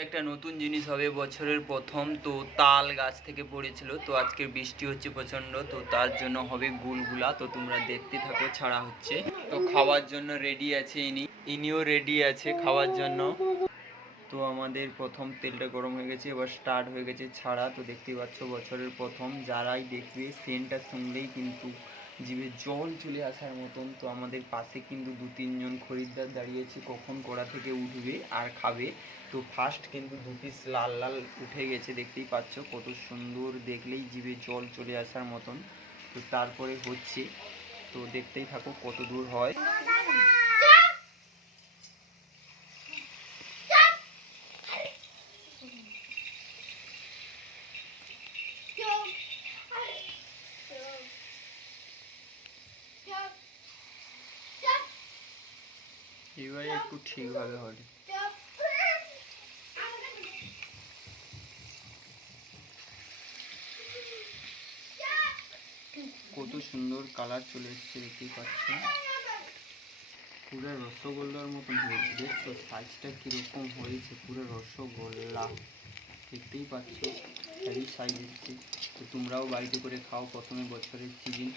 একটা নতুন জিনিস হবে বছরের প্রথম, তো তাল গাছ থেকে পড়েছিল, তো আজকে বৃষ্টি হচ্ছে প্রচণ্ড, তো তার জন্য হবে গুলগুলা। তো তোমরা দেখতে থাকো, ছাড়া হচ্ছে। তো খাওয়ার জন্য রেডি আছে ইনিও রেডি আছে খাওয়ার জন্য। তো আমাদের প্রথম তেলটা গরম হয়ে গেছে, এবার স্টার্ট হয়ে গেছে ছাড়া। তো দেখতেই পাচ্ছ বছরের প্রথম, যারাই দেখবে সেন্টটা শুনলেই কিন্তু জিভে জল চলে আসার মতন। তো আমাদের পাশে কিন্তু 2-3 জন খরিদ্দার দাঁড়িয়েছে, কখন কড়া থেকে উঠবে আর খাবে। তো ফার্স্ট কিন্তু 2 পিস লাল লাল উঠে গেছে, দেখতেই পাচ্ছ কত সুন্দর, দেখলেই জিভে জল চলে আসার মতন। তো তারপরে হচ্ছে, তো দেখতেই থাকো কত দূর হয়। এবারে একটু ঠিকভাবে হবে। কত সুন্দর কালার চলে এসছে, দেখতেই পাচ্ছ পুরো রসগোল্লার মতন হয়েছে। দেখছো সাইজটা কিরকম হয়েছে, পুরো রসগোল্লা, দেখতেই পাচ্ছ হেভি সাইজ এসছে। তো তোমরাও বাড়িতে করে খাও, প্রথমে বছরের সিজন।